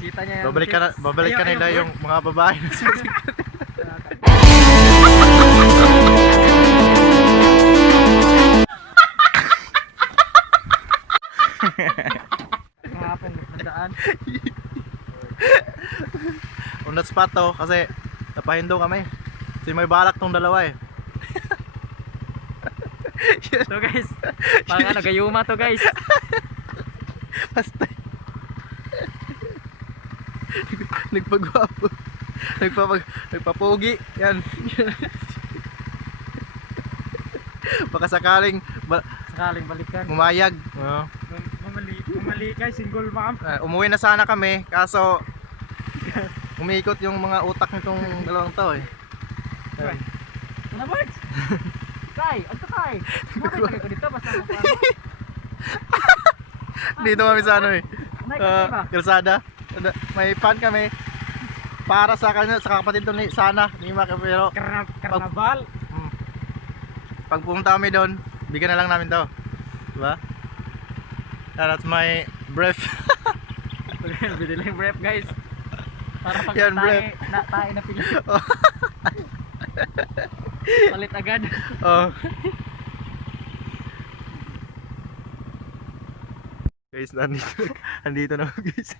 Kita niya yung babalik ka nila yung mga babae na hapon nagdaan. on that spot to kasi napahindo kami. Kasi may balak tong dalawa eh. So guys, parang nagayuma to guys. Basta nagpagwapo, nagpapogi yan. Baka sakaling Balikan. mumayag. Mamali kay single ma'am. Umuwi na sana kami kaso umiikot yung mga utak nitong dalawang to eh. Ano ba? Tay, ano tay? Mabay ko dito basta mo pa. Dito kami sa ano eh. Kalsada. May fan kami para sa kanya sa kapatid to ni Sana ni Mac pero Karnaval. pag pumunta kami doon, bigyan na lang namin to. Diba? That's my breath. Bidili yung rep guys. Para pag Yan, tayo na pili. Palit agad. Oh. Guys, nandito na guys.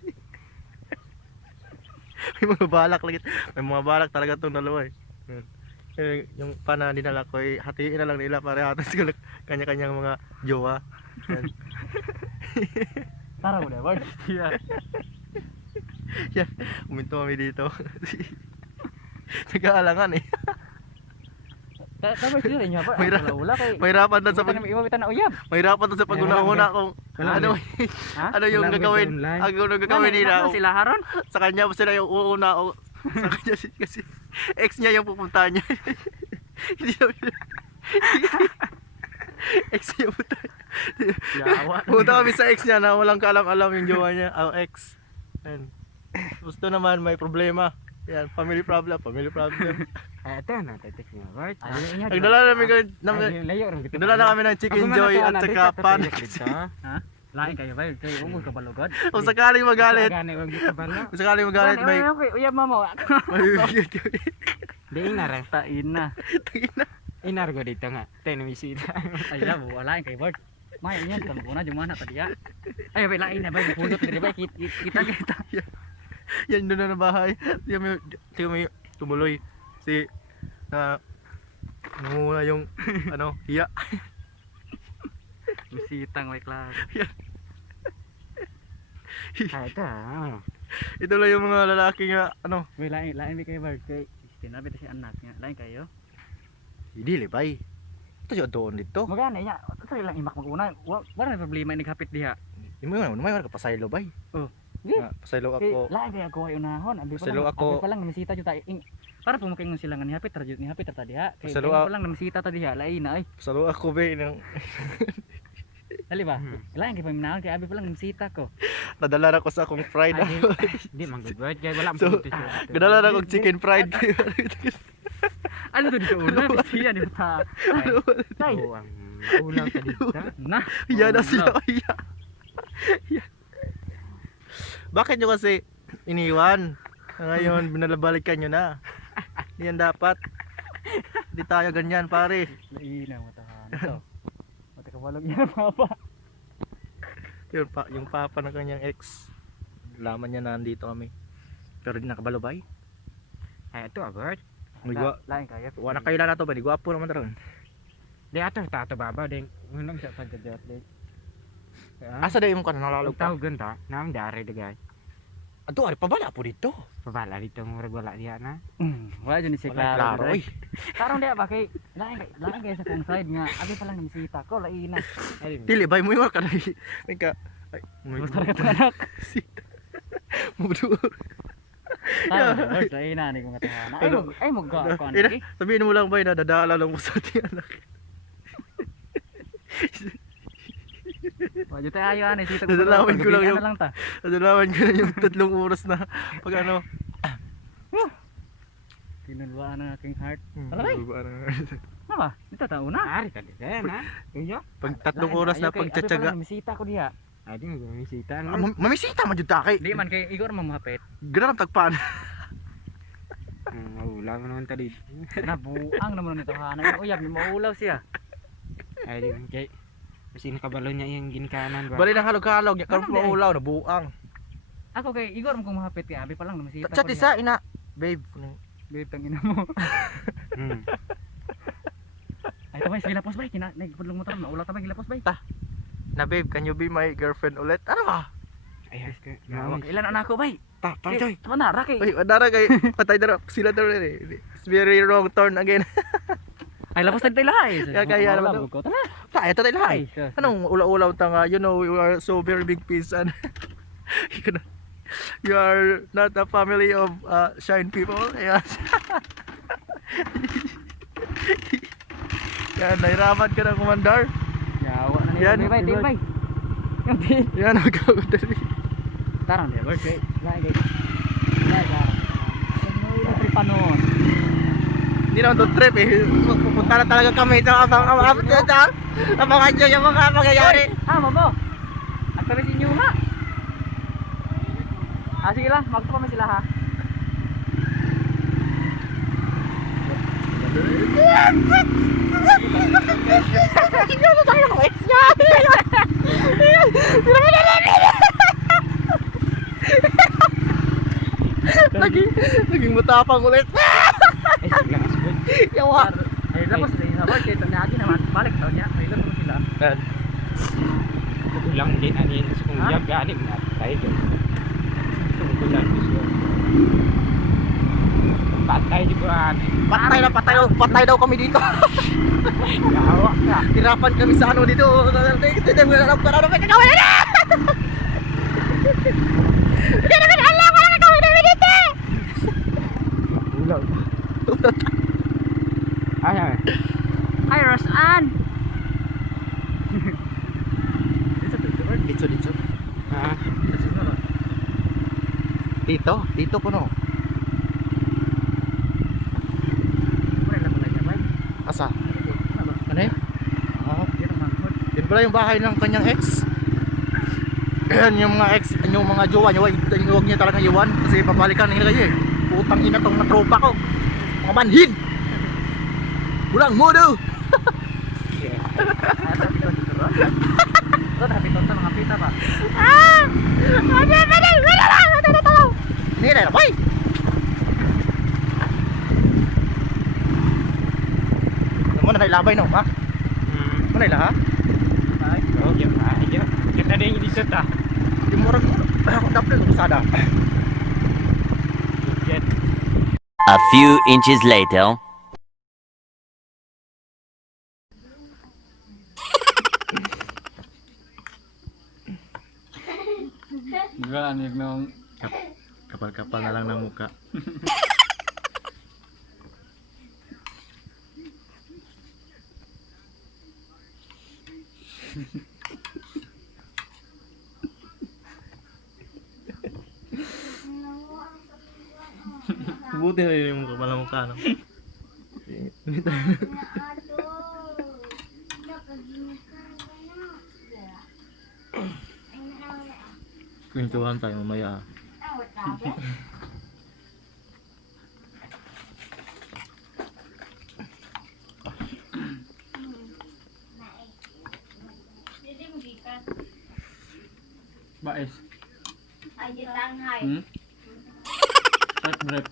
May mga balak lagi. May mga balak talaga tong dalawa eh. Yung pana dinala ko ay hatiin na lang nila para hatas ko kanya-kanyang mga jowa. Yan. Tara mo na, Bart. Yan, uminto kami dito. Nag-aalangan eh. Tapos yun niya ba? Mahirapan na sa iwawitan na uyab. mahirapan na sa pag-una-una kung ano yung gagawin. Ano yung gagawin nila. Sila haron? Sa kanya sila yung uuna o sa kanya kasi ex niya yung pupunta niya. Hindi na ex niya pupunta. Pupunta kami sa ex niya na walang kaalam-alam yung jowa niya. Ang ex. Ayan. Gusto naman may problema. Yan, family problem. Ito na, titik niya, Bart. Nagdala namin ng chicken joy at saka pan. Ha? Lain kayo ba? Kayo ungol ka balugod? Kung sakaling magalit, Kung may uyab mamo. bibigyan kami. Di inar, ta ina. Inar ko dito nga. Tayo misita. Ay la, wala kayo, Bart. May yan kan kuna jumana tadi ya. Ay, bay lain na bay pulot diri bay kita. Yan doon na bahay. Tiyo may tumuloy si na muna yung ano, hiya. Misitang may klaro. Ito lang yung mga lalaki nga ano. May lain may kayo Bart. Kay tinabi si anak niya. Lain kayo. Hindi libay. Ito siya doon dito. Magana niya. Ito lang imak maguna. Wala na problema ni kapit diha. Imo may ka pasaylo bay. Oh. Di. Pasaylo ako. Lain kay ako ay unahon. Pasaylo ako. Abi pa lang namisita jud tayo. Para pumakingong sila nga ni hapit ta diha. Kay Pasaylo pa lang namisita ta diha. Lain na ay. Pasaylo ako bay nang Dali ba? Lain kay paminahan kay abi pa lang namisita ko. nadala na ko sa akong fried. Di man good word kay wala So, gadala na kong chicken fried. Ano to dito una? Bisiya di ba? Tay. Ang ulam ka dito. Na. Iya na sila. Iya. Bakit nyo kasi iniwan? Ngayon binalabalikan nyo na. Yan dapat. Hindi tayo ganyan pare. Ina mo tahan ito. Mata kabalog niya papa. Yung papa ng kanyang ex. Laman niya na nandito kami. Pero di nakabalubay. Ay ito Bart. Lain kayo. Wala kayo na to ba? Di gwapo naman ron. Di ato tato baba ding. Unang sa pagdadot ding. Asa day mo ka nalalog pa? Tao ganda. Naam dari de guys. Ato ari pabala po dito. Pabala dito murag wala diha na. Wala jud ni si Wala klaro oy. Karong diha ba kay lain kay sa kong side nga abi pa lang namisita ko lain na. Dili bay mo yung ka na. Ka. Ay, Musta ka anak? Mudu. Lain na ni ko ngatahan. Ay mo ga ako Ina, ani. sabihin mo lang bay na dadala lang mo sa ating anak. Wa jud tayo ani sita ko. Dadalawin ko lang yung lang ta. Dadalawan ko na yung 3 oras na pag ano. Tinulwaan ang aking heart. Alay. Ano ba? Dito ta una. Ari ta di na. Iyo. Pag 3 oras na pagtsatsaga. Bisita ko diha. Adi mamisita Mamisita man jud ta kay. Di man kay Igor mamahapit. Ganang tagpan. Maulaw naman tadi. Nabuang naman nito ha. Uyab ni maulaw siya. Ay di kay kasi nakabalo niya yung ginkanan ba. Bali nang halog-halog nya karon Mandi, ay. ulaw na buang. Ako kay Igor mo kung mahapit kay abi pa lang namasita. Chat isa ina. Babe. Babe tangina mo. Ay tabay sila pos bay kina nagpudlong motor na ulaw tabay gila pos bay. Na babe, can you be my girlfriend ulit? Ano ba? Ay ilan anak ko bay? Ta, joy. Tama na ra kay. Uy, madara kay patay dara sila daw rin. It's very wrong turn again. Ay lapos tagtay lahay. Kaya naman ko tala. Ta, ito tayo lahat. Ay. Anong ulaw-ulaw ta nga? You know, we are so very big piece and you are not a family of shine people. Ayan. Yan, nahirapan ka na kumandar. Yawa na Yan, niya bay, Igor. bay. Yung bin. Yan, magkakutari. Tarang dia, okay. Lai guys. Lai tarang. Ano tripa noon? Hindi naman doon trip eh. Pupunta na talaga kami sa abang-abang sa abangan nyo yung mga mangyayari. Mabo. Aktualisin nyo nga. Sige lang, magto kami sila ha. Hindi na tayo ng ex niya. Naging matapang ulit. Sige lang, asbod. Yawa. Ay, tapos rin sa work, ito na naman, balik daw niya. Ay, lang sila. Kulang din, anin, sa kung yag, ganin na, tayo din. Kulang, gusto. Patay di ba? Patay daw kami dito. Yawa ka. Tirapan kami sa ano dito. Hindi naman alam kung ano gawin namin dito. Ulang. Ay. Hi, Rosan. Dito. Ha? Dito ko no. Asa? Ano yun? Yan pala yung bahay ng kanyang ex. Yan yung mga ex, yung mga jowa niya, huwag niya talagang iwan kasi papalikan nila kayo eh. Putang ina tong natropa ko. Mga manhid! Walang modo! Hindi na, boy! Ano na labay no, ha? Mana lah ha? Ay, okay, ayo. Kita ada yang di sana. Yung murag ako dapat ko sada. A few inches later. Ganik nang Kapal-kapal na lang ng muka. Buti na yun yung kapal ng mukha, no? Kwentuhan tayo mamaya. Baes. Ay, di tanghai. Short breath.